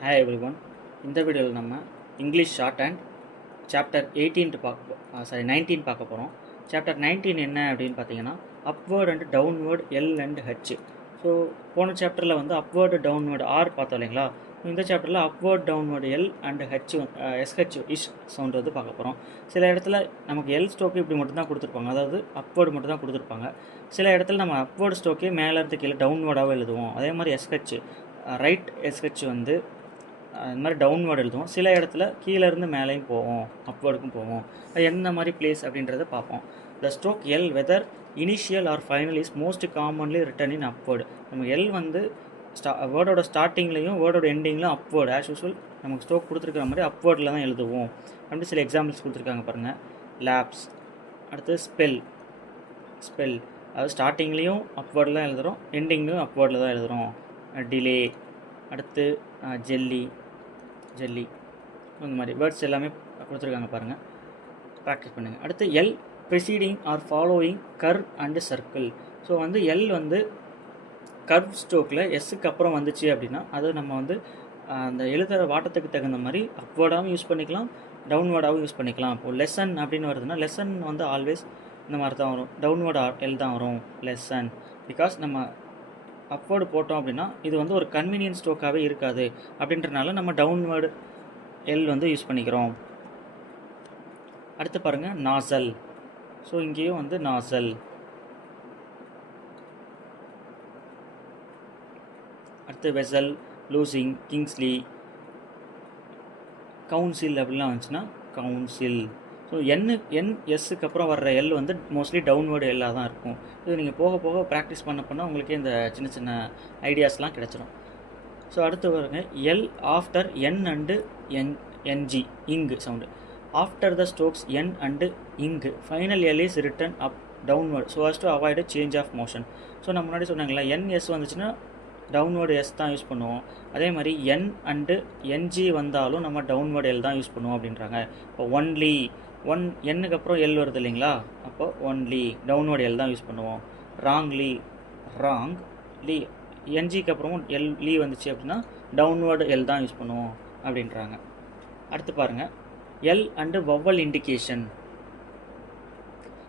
Hi everyone. இந்த வீடியோவில் நம்ம இங்கிலீஷ் ஷார்ட் அண்ட் சாப்டர் 19 பார்க்க போகிறோம். சாப்டர் 19 என்ன அப்படின்னு பார்த்தீங்கன்னா upward and downward L and H. So போன சாப்டரில் வந்து அப்வேர்டு டவுன்வேர்டு ஆர் பார்த்தோம் இல்லைங்களா. இந்த சாப்டரில் upward downward L and H SH ish sound வந்து பார்க்க போகிறோம். சில இடத்துல நமக்கு எல் ஸ்டோக்கு இப்படி மட்டும்தான் கொடுத்துருப்பாங்க, அதாவது அப்வேர்டு மட்டும் தான் கொடுத்துருப்பாங்க. சில இடத்துல நம்ம அப்வேர்டு ஸ்டோக்கே மேலே இருந்து கீழே டவுன்வேர்டாகவும் எழுதுவோம். அதே மாதிரி எஸ்ஹெச் ரைட் எஸ்ஹெச் வந்து இந்த மாதிரி டவுன்வேர்டு எழுதுவோம். சில இடத்துல கீழேருந்து மேலேயும் போவோம், அப்வேர்டுக்கும் போவோம். அது எந்த மாதிரி பிளேஸ் அப்படின்றத பார்ப்போம். The stroke L whether initial or final is most commonly written in upward. நம்ம எல் வந்து வேர்டோட ஸ்டார்டிங்லையும் வேர்டோட எண்டிங்லையும் அப்வேர்டு ஆஸ் யூஸ்வல் நமக்கு ஸ்ட்ரோக் கொடுத்துருக்கிற மாதிரி அப்வேர்டில் தான் எழுதுவோம். அப்படி சில எக்ஸாம்பிள்ஸ் கொடுத்துருக்காங்க பாருங்கள். லேப்ஸ், அடுத்து ஸ்பெல் அது ஸ்டார்டிங்லேயும் அப்வேர்டில் தான் எழுதுகிறோம், எண்டிங்லையும் அப்வேர்டில் தான் எழுதுகிறோம். டிலே, அடுத்து ஜெல்லி இந்த மாதிரி வேர்ட்ஸ் எல்லாமே கொடுத்துருக்காங்க பாருங்கள், ப்ராக்டிஸ் பண்ணுங்கள். அடுத்து L preceding are following curve and circle. So வந்து எல் வந்து கர்வ் ஸ்ட்ரோக்கில் எஸ்ஸுக்கு அப்புறம் வந்துச்சு அப்படின்னா அது நம்ம வந்து அந்த எழுதுகிற வாட்டத்துக்கு தகுந்த மாதிரி அப்வேர்டாகவும் யூஸ் பண்ணிக்கலாம், டவுன்வேர்டாகவும் யூஸ் பண்ணிக்கலாம். இப்போது லெசன் அப்படின்னு வருதுன்னா லெசன் வந்து ஆல்வேஸ் இந்த மாதிரி தான் வரும், டவுன்வேர்டு எல் தான் வரும் லெசன். பிகாஸ் நம்ம அப்வேர்டு போட்டோம் அப்படின்னா இது வந்து ஒரு கன்வீனியன்ஸ் ஸ்ட்ரோக்காகவே இருக்காது. அப்படின்றனால நம்ம டவுன்வேர்டு எல் வந்து யூஸ் பண்ணிக்கிறோம். அடுத்து பாருங்கள் நாசல். ஸோ இங்கேயும் வந்து நாசல். அடுத்து வெசல், லூசிங், கிங்ஸ்லி, கவுன்சில் அப்படிலாம் வந்துச்சுன்னா கவுன்சில். ஸோ எஸ்ஸுக்கு அப்புறம் வர்ற எல் வந்து மோஸ்ட்லி டவுன்வேர்டு எல்லாக தான் இருக்கும். இது நீங்கள் போக போக ப்ராக்டிஸ் பண்ண உங்களுக்கே இந்த சின்ன சின்ன ஐடியாஸ்லாம் கிடச்சிடும். ஸோ அடுத்து வருங்க L after N and NG ing sound. After the strokes N and ing final L is written up downward so has to avoid change of motion. So நம்ம முன்னாடி சொன்னாங்களா என்எஸ் வந்துச்சுன்னா டவுன்வேர்டு எஸ் தான் use பண்ணுவோம். அதே மாதிரி என் and NG வந்தாலும் நம்ம டவுன்வேர்டு எல் தான் யூஸ் பண்ணுவோம் அப்படின்றாங்க. இப்போ ஒன்லி எண்ணுக்கு அப்புறம் எல் வருது இல்லைங்களா, அப்போ ஒன்லி டவுன்வேர்டு எல் தான் யூஸ் பண்ணுவோம். ராங்லி, ராங் லீ, என்ஜிக்கு அப்புறமும் லீ வந்துச்சு அப்படின்னா டவுன்வேர்டு எல் தான் யூஸ் பண்ணுவோம் அப்படின்றாங்க. அடுத்து பாருங்கள் L and vowel indication.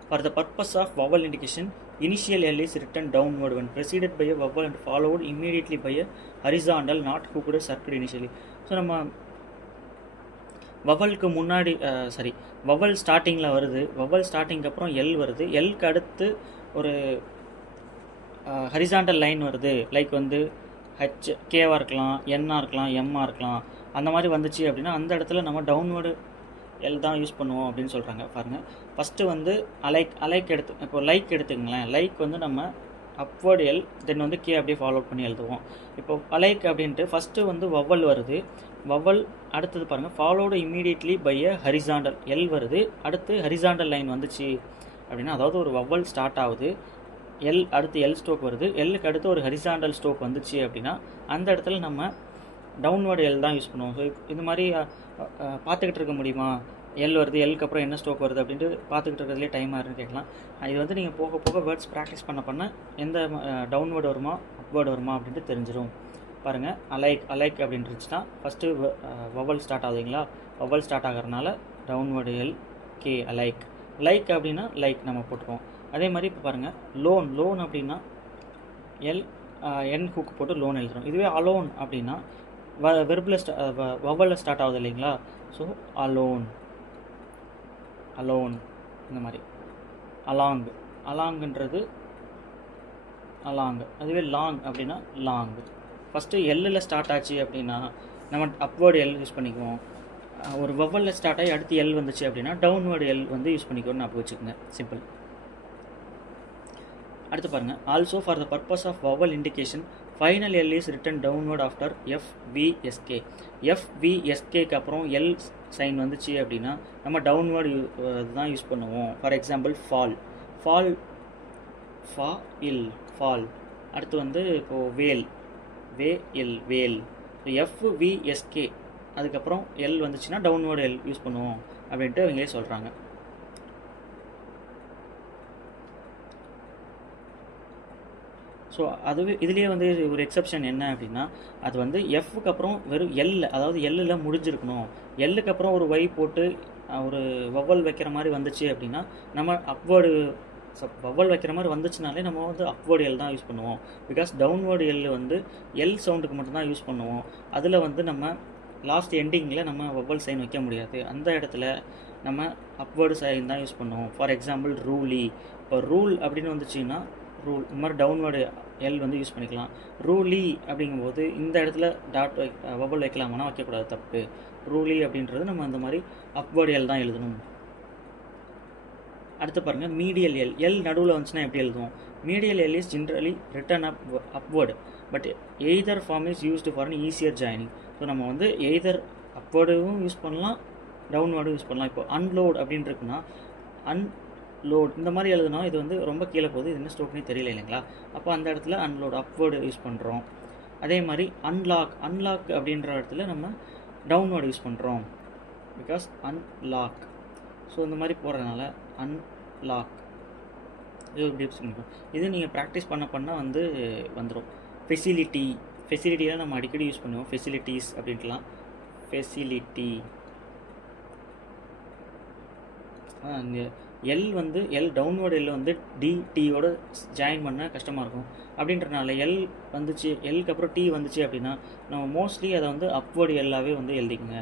For the purpose of vowel indication initial L is written downward when preceded by a vowel and followed immediately by a horizontal not hooked circled initially. So நம்ம வவலுக்கு முன்னாடி vowel ஸ்டார்டிங்கில் வருது, vowel ஸ்டார்டிங்க்கு அப்புறம் L வருது, எல்க்கு அடுத்து ஒரு horizontal line வருது, like வந்து ஹெச் கேவாக இருக்கலாம், என்னாக இருக்கலாம், எம்மாக இருக்கலாம். அந்த மாதிரி வந்துச்சு அப்படின்னா அந்த இடத்துல நம்ம டவுன்வேர்டு எல் தான் யூஸ் பண்ணுவோம் அப்படின்னு சொல்கிறாங்க. பாருங்கள் ஃபஸ்ட்டு வந்து அலைக் இப்போ லைக் எடுத்துக்கங்களேன். லைக் வந்து நம்ம அப்வேர்டு எல் தென் வந்து கே அப்படியே ஃபாலோ பண்ணி எழுதுவோம். இப்போ அலைக் அப்படின்ட்டு ஃபஸ்ட்டு வந்து வவல் வருது, வவல் அடுத்தது பாருங்கள் followed immediately by a horizontal L வருது, அடுத்து ஹரிசாண்டல் லைன் வந்துச்சு அப்படின்னா அதாவது ஒரு வவல் ஸ்டார்ட் ஆகுது, எல் அடுத்து எல் ஸ்ட்ரோக் வருது, எல்லுக்கு அடுத்து ஒரு ஹரிசாண்டல் ஸ்ட்ரோக் வந்துச்சு அப்படின்னா அந்த இடத்துல நம்ம டவுன்வேர்டு எல் தான் யூஸ் பண்ணுவோம். ஸோ இந்த மாதிரி பார்த்துக்கிட்டு இருக்க முடியுமா, எல் வருது எல்லுக்கு அப்புறம் என்ன ஸ்ட்ரோக் வருது அப்படின்ட்டு பார்த்துக்கிட்டு இருக்கிறதுலே டைம் ஆகுதுன்னு கேட்கலாம். இது வந்து நீங்கள் போக போக வேர்ட்ஸ் ப்ராக்டிஸ் பண்ண எந்த டவுன்வேர்டு வருமா அப்வேர்டு வருமா அப்படின்ட்டு தெரிஞ்சிடும். பாருங்கள் அலைக் அப்படின்னு இருந்துச்சுன்னா ஃபஸ்ட்டு வவல் ஸ்டார்ட் ஆகுதுங்களா, வவல் ஸ்டார்ட் ஆகிறதுனால downward L K alike. Like அப்படின்னா லைக் நம்ம போட்டுருவோம். அதே மாதிரி இப்போ பாருங்கள் லோன் அப்படின்னா எல் என் ஹூக் போட்டு லோன் எழுதுகிறோம். இதுவே அலோன் அப்படின்னா வெர்பில் வவலில் ஸ்டார்ட் ஆகுது இல்லைங்களா, ஸோ அலோன் இந்த மாதிரி. அலாங்குன்றது அலாங். அதுவே லாங் அப்படின்னா லாங். ஃபஸ்ட்டு எல்லில் ஸ்டார்ட் ஆச்சு அப்படின்னா நம்ம அப்வேர்டு எல் யூஸ் பண்ணிக்குவோம். ஒரு வவலில் ஸ்டார்ட் ஆகி அடுத்து எல் வந்துச்சு அப்படின்னா டவுன்வேர்டு எல் வந்து யூஸ் பண்ணிக்கோன்னு ஞாபகம் வச்சுக்கோங்க, சிம்பிள். அடுத்து பாருங்கள் also for the purpose of vowel indication final L is written downward after FVSK. எஃப்விஎஸ்கேக்கு அப்புறம் எல் சைன் வந்துச்சு அப்படின்னா நம்ம டவுன்வேர்டு தான் யூஸ் பண்ணுவோம். ஃபார் எக்ஸாம்பிள் ஃபால் ஃபா இல் ஃபால். அடுத்து வந்து இப்போது வேல். ஸோ எஃப்விஎஸ்கே அதுக்கப்புறம் எல் வந்துச்சுன்னா டவுன்வேர்டு எல் யூஸ் பண்ணுவோம் அப்படின்ட்டு அவங்களே சொல்கிறாங்க. ஸோ அதுவே இதுலேயே வந்து ஒரு எக்ஸப்ஷன் என்ன அப்படின்னா, அது வந்து எஃப்க்கு அப்புறம் வெறும் எல், அதாவது எல்லில் முடிஞ்சிருக்கணும். எல்லுக்கு அப்புறம் ஒரு ஒய் போட்டு ஒரு வவ்வல் வைக்கிற மாதிரி வந்துச்சு அப்படின்னா, நம்ம அப்வேர்டு வவ்வல் வைக்கிற மாதிரி வந்துச்சுனாலே நம்ம வந்து அப்வேர்டு எல் தான் யூஸ் பண்ணுவோம். பிகாஸ் டவுன்வேர்டு எல் வந்து எல் சவுண்டுக்கு மட்டும்தான் யூஸ் பண்ணுவோம். அதில் வந்து நம்ம லாஸ்ட் எண்டிங்கில் நம்ம வவ்வல் சைன் வைக்க முடியாது. அந்த இடத்துல நம்ம அப்வேர்டு சைன் தான் யூஸ் பண்ணுவோம். For example ruly. இப்போ ரூல் அப்படின்னு வந்துச்சுன்னா ரூல், இந்த மாதிரி டவுன்வேர்டு எல் வந்து யூஸ் பண்ணிக்கலாம். ரூலி அப்படிங்கும்போது இந்த இடத்துல டாட் வவ்வல் வைக்கலாமானா வைக்கக்கூடாது, தப்பு. ரூலி அப்படின்றது நம்ம அந்த மாதிரி அப்வேர்டு எல் தான் எழுதணும். அடுத்து பாருங்கள், மீடியல் எல். எல் நடுவில் வந்துச்சுன்னா எப்படி எழுதுவோம்? Medial L is generally written upward, but either form is used for an easier joining. So நம்ம வந்து எய்தர் அப்வேர்டும் யூஸ் பண்ணலாம், டவுன்வேர்டும் யூஸ் பண்ணலாம். இப்போ அன்லோட் அப்படின்னு இருக்குன்னா அன்லோட் இந்த மாதிரி எழுதுனா இது வந்து ரொம்ப கீழே போகுது, இது என்ன ஸ்ட்ரோக்னே தெரியல இல்லைங்களா? அப்போ அந்த இடத்துல அன்லோட் அப்வேர்டு யூஸ் பண்ணுறோம். அதே மாதிரி அன்லாக் அப்படின்ற இடத்துல நம்ம டவுன்வேர்டு யூஸ் பண்ணுறோம், பிகாஸ் அன்லாக். ஸோ இந்த மாதிரி போடுறதுனால அன்லாக் இது எப்படி யூஸ் பண்ணிக்கணும். இது நீங்கள் ப்ராக்டிஸ் பண்ண வந்து வந்துடும். ஃபெசிலிட்டியில் நம்ம அடிக்கடி யூஸ் பண்ணுவோம், ஃபெசிலிட்டிஸ் அப்படின்ட்டுலாம். ஃபெசிலிட்டி இங்கே எல் வந்து எல் டவுன்வேர்டு எல் வந்து டிடியோட ஜாயின் பண்ண கஷ்டமாக இருக்கும். அப்படின்றனால எல் வந்துச்சு, எல்க்கு அப்புறம் டி வந்துச்சு அப்படின்னா நம்ம மோஸ்ட்லி அதை வந்து அப்வேர்டு எல்லாவே வந்து எழுதிக்குங்க.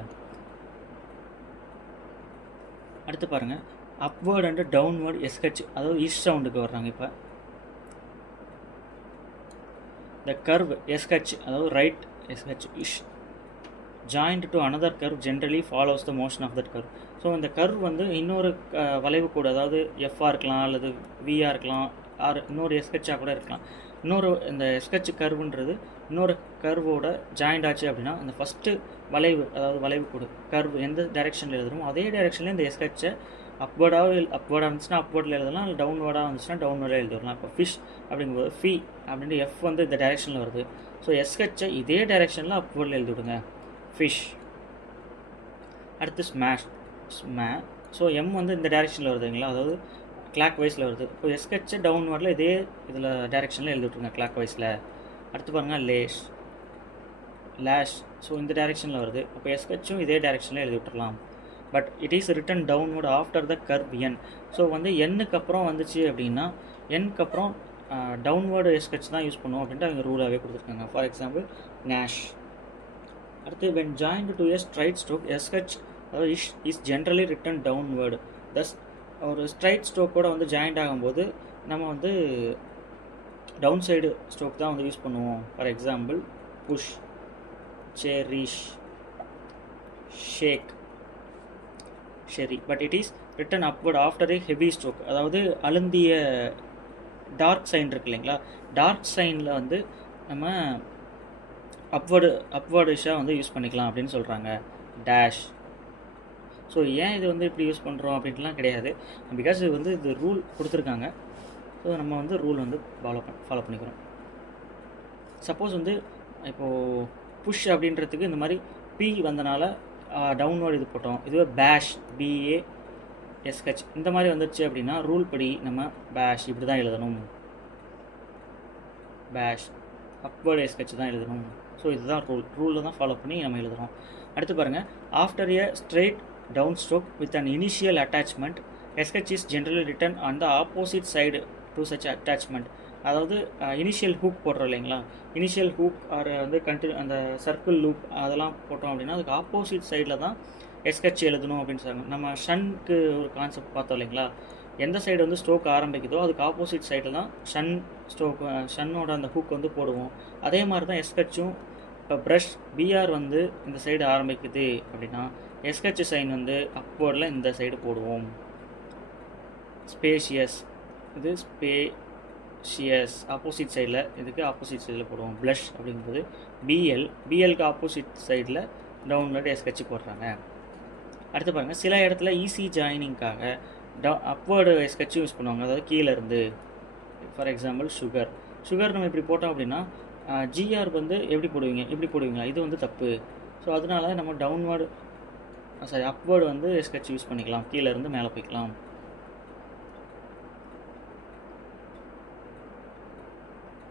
அடுத்து பாருங்கள், அப்வேர்டு அண்ட் டவுன்வேர்டு எஸ்ஹெச், அதாவது இஷ் சவுண்டுக்கு வர்றாங்க. இப்போ த கர்வ் எஸ்ஹெச், அதாவது right SH ish joined to another curve generally follows the motion of that curve. So இந்த கர்வ் வந்து இன்னொரு வளைவு கூட, அதாவது எஃப்ஆ இருக்கலாம் அல்லது விஆ இருக்கலாம், ஆர் இன்னொரு எஸ்ஹெச்சாக கூட இருக்கலாம். இன்னொரு இந்த எஸ்ஹெச் கர்வுன்றது இன்னொரு கர்வோட ஜாயிண்ட் ஆச்சு அப்படின்னா அந்த ஃபஸ்ட்டு வளைவு, அதாவது வளைவு கூட கர்வ் எந்த டைரெக்ஷனில் எழுதுறோமோ அதே டைரெக்ஷனில் இந்த எஸ்ஹெச்சை அப்வேர்டாக இருந்துச்சுன்னா அப்வேர்டில் எழுதலாம், இல்லை டவுன்வேர்டாக வந்துச்சுன்னா டவுன்வேர்டில் எழுதிடலாம். இப்போ ஃபிஷ் அப்படிங்கும்போது ஃபி அப்படின்ட்டு எஃப் வந்து இந்த டைரெக்ஷனில் வருது. ஸோ எஸ்ஹெச்சை இதே டைரெக்ஷனில் அப்வேர்டில் எழுதிவிடுங்க, ஃபிஷ். அடுத்து ஸ்மாஷ். ஸோ எம் வந்து இந்த டைரெக்ஷனில் வருதுங்களா, அதாவது கிளாக் வைஸில் வருது. இப்போ எஸ்ஹெச்சை டவுன்வேர்டில் இதே இதில் டைரெக்ஷனில் எழுதிவிட்ருங்க, கிளாக் வைஸில். அடுத்து பாருங்கள் லேஷ். ஸோ இந்த டைரெக்ஷனில் வருது, அப்போ எஸ்ஹெச்சும் இதே டைரெக்ஷனில் எழுதி விட்டுறலாம். But it is return downward after the curve N. So வந்து எண்ணுக்கு அப்புறம் வந்துச்சு அப்படின்னா எண்ணுக்கு அப்புறம் டவுன்வேர்டு எஸ்ஹெச் தான் யூஸ் பண்ணுவோம் அப்படின்ட்டு அவங்க ரூலாகவே கொடுத்துருக்காங்க. For example nash. அடுத்து when joined to a straight stroke SH is generally written downward. thus ஒரு ஸ்ட்ரைட் ஸ்ட்ரோக்கோட வந்து ஜாயிண்ட் ஆகும்போது நம்ம வந்து டவுன் சைடு ஸ்ட்ரோக் தான் வந்து யூஸ் பண்ணுவோம். For example push, cherish, shake, sherry. But it is written upward after a heavy stroke. அதாவது அழுந்திய டார்க் சைன் இருக்கு இல்லைங்களா, டார்க் சைனில் வந்து நம்ம அப்வர்டிஷாக வந்து யூஸ் பண்ணிக்கலாம் அப்படின்னு சொல்கிறாங்க. டேஷ். ஸோ ஏன் இது வந்து இப்படி யூஸ் பண்ணுறோம் அப்படின்ட்டுலாம் கிடையாது, பிகாஸ் இது வந்து இது ரூல் கொடுத்துருக்காங்க. ஸோ நம்ம வந்து ரூல் வந்து ஃபாலோ பண்ணிக்கிறோம். சப்போஸ் வந்து இப்போது புஷ் அப்படின்றதுக்கு இந்த மாதிரி பி வந்தனால டவுன்வேர்டு இது போட்டோம், இதுவே பேஷ் BASH இந்த மாதிரி வந்துடுச்சு அப்படின்னா ரூல் படி நம்ம பேஷ் இப்படி தான் எழுதணும், பேஷ் அப்வர்டு எஸ்ஹெச் தான் எழுதணும். ஸோ இதுதான் ரூலில் தான் ஃபாலோ பண்ணி நம்ம எழுதுகிறோம். அடுத்து பாருங்கள், after a straight down stroke with an initial attachment SH is generally written on the opposite side to such attachment. அதாவது இனிஷியல் ஹூக் போடுறோம் இல்லைங்களா, இனிஷியல் ஹூக் ஆர் வந்து அந்த சர்க்கிள் லூப் அதெல்லாம் போட்டோம் அப்படின்னா அதுக்கு ஆப்போசிட் சைடில் தான் SH எழுதணும் அப்படின்னு சொல்லுவாங்க. நம்ம ஷன்க்கு ஒரு கான்செப்ட் பார்த்தோம் இல்லைங்களா, எந்த சைடு வந்து ஸ்ட்ரோக் ஆரம்பிக்குதோ அதுக்கு ஆப்போசிட் சைடில் தான் ஷன்னோட அந்த ஹூக் வந்து போடுவோம். அதே மாதிரி தான் SHும். இப்போ ப்ரஷ் BR வந்து இந்த சைடு ஆரம்பிக்குது அப்படின்னா SH சைன் வந்து அப்வர்டில் இந்த சைடு போடுவோம். ஸ்பேஷியஸ், இது ஸ்பேஷியஸ் ஆப்போசிட் சைடில், இதுக்கு ஆப்போசிட் சைடில் போடுவோம். ப்ளஷ் அப்படிங்கும்போது பிஎல்க்கு ஆப்போசிட் சைடில் டவுன்வேர்டு SH போடுறாங்க. அடுத்து பாருங்கள், சில இடத்துல ஈஸி ஜாயினிங்காக அப்வர்டு SH யூஸ் பண்ணுவாங்க, அதாவது கீழே இருந்து. ஃபார் எக்ஸாம்பிள் சுகர் நம்ம இப்படி போட்டோம் அப்படின்னா GR வந்து எப்படி போடுவீங்களா, இது வந்து தப்பு. ஸோ அதனால நம்ம அப்வர்டு வந்து SH யூஸ் பண்ணிக்கலாம், கீழே இருந்து மேலே போய்க்கலாம்.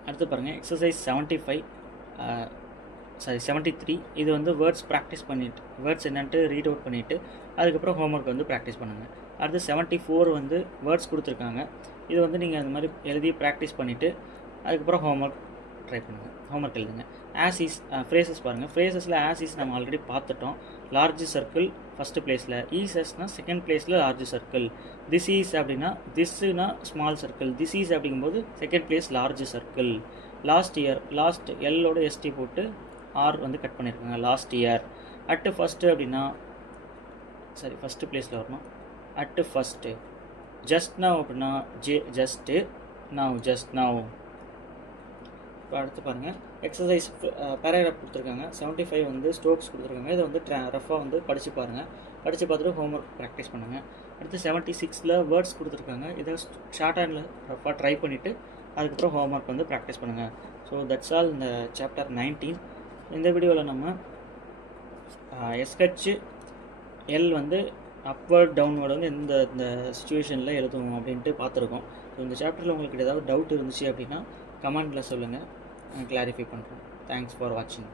அடுத்து பாருங்கள் எக்ஸசைஸ் 75 73. இது வந்து வேர்ட்ஸ் ப்ராக்டிஸ் பண்ணிவிட்டு வேர்ட்ஸ் என்னன்ட்டு ரீட் அவுட் பண்ணிவிட்டு அதுக்கப்புறம் ஹோம்ஒர்க் வந்து ப்ராக்டிஸ் பண்ணுங்கள். அடுத்து 74 வந்து வேர்ட்ஸ் கொடுத்துருக்காங்க. இது வந்து நீங்கள் அந்த மாதிரி எழுதி ப்ராக்டிஸ் பண்ணிவிட்டு அதுக்கப்புறம் ஹோம்ஒர்க் ட்ரை பண்ணுங்கள், ஹோம்ஒர்க் எழுதுங்க. ஆஸ் இஸ் ஃப்ரேசஸ் பாருங்கள். ஃப்ரேசஸில் ஆஸ் இஸ் நம்ம ஆல்ரெடி பார்த்துட்டோம். லார்ஜ் சர்க்கிள் ஃபஸ்ட்டு பிளேஸில், ஈஸஸ்னால் செகண்ட் பிளேஸில் லார்ஜ் சர்க்கிள், திஸ் ஈஸ் அப்படின்னா திஸ்னா ஸ்மால் சர்க்கிள், திஸ் ஈஸ் அப்படிங்கும்போது second place large circle. Last year, last எல்லோட எஸ்டி போட்டு ஆர் வந்து கட் பண்ணியிருக்காங்க, லாஸ்ட் இயர். அட்டு ஃபஸ்ட்டு அப்படின்னா சரி ஃபஸ்ட்டு பிளேஸில் வரணும், அட்டு ஃபஸ்ட்டு. ஜஸ்ட் நவ் அப்படின்னா ஜஸ்ட்டு, நவ் ஜஸ்ட் நவ். இப்போ அடுத்து பாருங்கள் எக்ஸசைஸ் பேராகிராஃப் கொடுத்துருக்காங்க. 75 வந்து ஸ்ட்ரோக்ஸ் கொடுத்துருக்காங்க. இதை வந்து ரஃபாக வந்து படித்து பாருங்கள். படித்து பார்த்துட்டு ஹோம்ஒர்க் ப்ராக்டிஸ் பண்ணுங்கள். அடுத்து 76ல் வேர்ட்ஸ் கொடுத்துருக்காங்க. இதை ஷார்ட் ஹேண்டில் ரஃபாக ட்ரை பண்ணிவிட்டு அதுக்கப்புறம் ஹோம்ஒர்க் வந்து ப்ராக்டிஸ் பண்ணுங்கள். ஸோ தட்ஸ் ஆல் இந்த சாப்டர் 19. இந்த வீடியோவில் நம்ம எஸ்ஹெச் எல் வந்து அப்வர்ட் டவுன்வர்டு வந்து இந்த சுச்சுவேஷனில் எழுதுவோம் அப்படின்ட்டு பார்த்துருக்கோம். ஸோ இந்த சாப்டரில் உங்களுக்கு ஏதாவது டவுட் இருந்துச்சு அப்படின்னா கமெண்ட்டில் சொல்லுங்கள், கிளாரிஃபை பண்ணுறோம். தேங்க்ஸ் ஃபார் வாட்சிங்.